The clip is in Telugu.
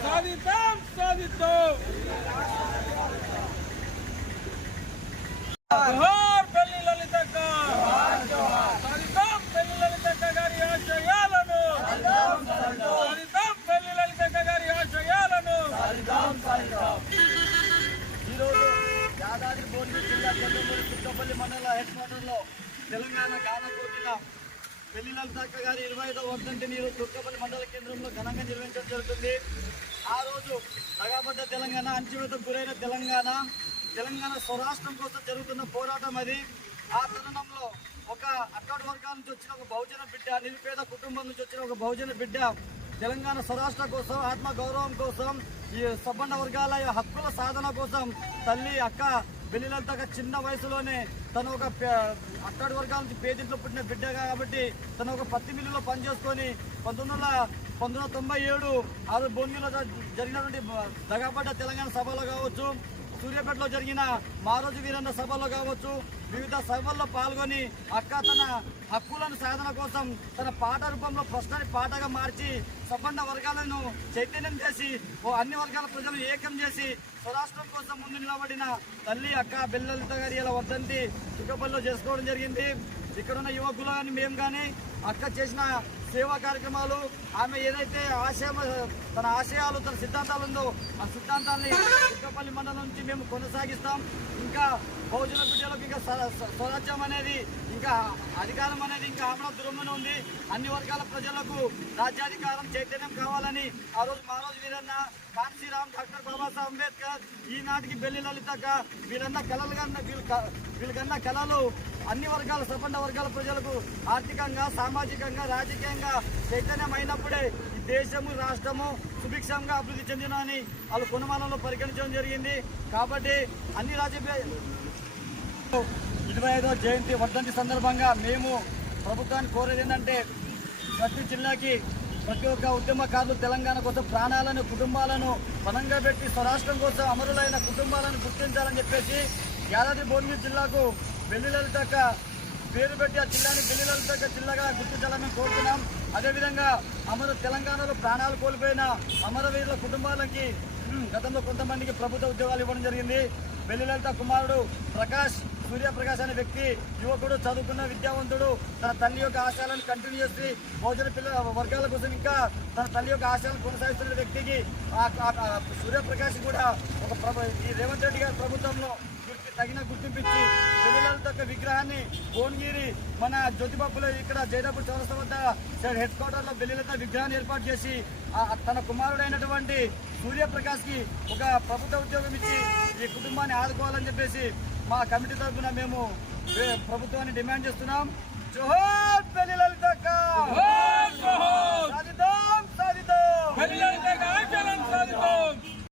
సాధిద్దాం సాధిద్దాం జోహార్ పెళ్ళి లలితక్క సాధిద్దాం పెళ్ళి లలితక్క గారి ఆశయాలను సాధిద్దాం పెళ్ళి లలితక్క గారి ఆశయాలను ఈరోజు యాదాద్రి భువనగిరి జిల్లా చంద్రమూరి చుట్టపల్లి మండల హెడ్ క్వార్టర్లో తెలంగాణ గాన కోటిన పెళ్ళి లలితక్క గారి ఇరవై ఐదవ వర్ధంతిని నీరు చుట్టపల్లి మండల కేంద్రంలో ఘనంగా నిర్వహించడం జరుగుతుంది. ఆ రోజు దగాపడ్డ తెలంగాణ అంచువేతకు గురైన తెలంగాణ తెలంగాణ స్వరాష్ట్రం కోసం జరుగుతున్న పోరాటం అది. ఆ తరుణంలో ఒక అక్కడి వర్గాల నుంచి వచ్చిన ఒక బహుజన బిడ్డ నిరుపేద కుటుంబం నుంచి వచ్చిన ఒక బహుజన బిడ్డ తెలంగాణ స్వరాష్ట్ర కోసం ఆత్మ గౌరవం కోసం ఈ సబ్బండ వర్గాల హక్కుల సాధన కోసం తల్లి అక్క పెళ్ళిలంతగా చిన్న వయసులోనే తను ఒక పే- అక్కడి వర్గాల నుంచి పేదింట్లో పుట్టిన బిడ్డ కాబట్టి తను ఒక పత్తి మిల్లులో పనిచేసుకొని పంతొమ్మిది వందల పంతొమ్మిది వందల తొంభై ఏడు ఆరు భూమిలో జరిగినటువంటి దగాపడ్డ తెలంగాణ సభలో కావచ్చు సూర్యాపేటలో జరిగిన మారోజు వీరన్న సభలో కావచ్చు వివిధ సభల్లో పాల్గొని అక్క తన హక్కులను సాధన కోసం తన పాట రూపంలో ప్రశ్నని పాటగా మార్చి సంబంధ వర్గాలను చైతన్యం చేసి ఓ అన్ని వర్గాల ప్రజలను ఏకం చేసి స్వరాష్ట్రం కోసం ముందు నిలబడిన తల్లి అక్క బెల్లలిత గారి ఇలా వసంతి చుక్కపల్లిలో చేసుకోవడం జరిగింది. ఇక్కడున్న యువకులు కానీ మేము కానీ అక్క చేసిన సేవా కార్యక్రమాలు ఆమె ఏదైతే ఆశయ తన ఆశయాలు తన సిద్ధాంతాలు ఉందో ఆ సిద్ధాంతాన్ని చుక్కపల్లి మండలం నుంచి మేము కొనసాగిస్తాం. ఇంకా బహుజన బిడ్డలకు ఇంకా స్వరాజ్యం అనేది ఇంకా అధికారం అనేది ఇంకా ఆపడం దూరంలోనే ఉంది. అన్ని వర్గాల ప్రజలకు రాజ్యాధికారం చైతన్యం కావాలని ఆ రోజు మా వీరన్న కాంశీరామ్ డాక్టర్ బాబాసాహెబ్ అంబేద్కర్ ఈనాటికి బెల్లి లలితక వీరన్న కళలు కన్నా వీళ్ళు వీళ్ళకన్నా కళలు అన్ని వర్గాల సపండ వర్గాల ప్రజలకు ఆర్థికంగా సామాజికంగా రాజకీయంగా చైతన్యం అయినప్పుడే ఈ దేశము రాష్ట్రము సుభిక్షంగా అభివృద్ధి చెందినని వాళ్ళు కొనుమానంలో పరిగణించడం జరిగింది. కాబట్టి అన్ని రాజకీయ ఇరవై ఐదో జయంతి వర్ధంతి సందర్భంగా మేము ప్రభుత్వాన్ని కోరేది ఏంటంటే ప్రతి జిల్లాకి ప్రతి ఒక్క ఉద్యమకారులు తెలంగాణ కోసం ప్రాణాలను కుటుంబాలను పనంగా పెట్టి స్వరాష్ట్రం కోసం అమరులైన కుటుంబాలను గుర్తించాలని చెప్పేసి యాదాద్రి భువనగిరి జిల్లాకు వెల్లులలితక పేరు పెట్టి ఆ జిల్లాని వెల్లులలితక జిల్లాగా గుర్తించాలని మేము కోరుతున్నాం. అదేవిధంగా అమరు తెలంగాణలో ప్రాణాలు కోల్పోయిన అమరవీరుల కుటుంబాలకి గతంలో కొంతమందికి ప్రభుత్వ ఉద్యోగాలు ఇవ్వడం జరిగింది. వెల్లిలలిత కుమారుడు ప్రకాష్ సూర్యప్రకాష్ అనే వ్యక్తి యువకుడు చదువుకున్న విద్యావంతుడు తన తల్లి యొక్క ఆశయాలను కంటిన్యూ చేసి భోజన పిల్లల వర్గాల కోసం ఇంకా తన తల్లి యొక్క ఆశయాలను కొనసాగిస్తున్న వ్యక్తికి సూర్యప్రకాష్ కూడా ఒక ప్రభు ఈ రేవంత్ రెడ్డి గారి ప్రభుత్వంలో తగిన గుర్తింపించి యొక్క విగ్రహాన్ని భువనగిరి మన జ్యోతిబాబులో ఇక్కడ జైదాపూర్ చౌరస్త వద్ద హెడ్ క్వార్టర్లో బెల్లిలతో విగ్రహాన్ని ఏర్పాటు చేసి ఆ- తన కుమారుడైనటువంటి సూర్యప్రకాష్కి ఒక ప్రభుత్వ ఉద్యోగం ఇచ్చి ఈ కుటుంబాన్ని ఆదుకోవాలని చెప్పేసి మా కమిటీ తరఫున మేము ప్రభుత్వాన్ని డిమాండ్ చేస్తున్నాం. జోహర్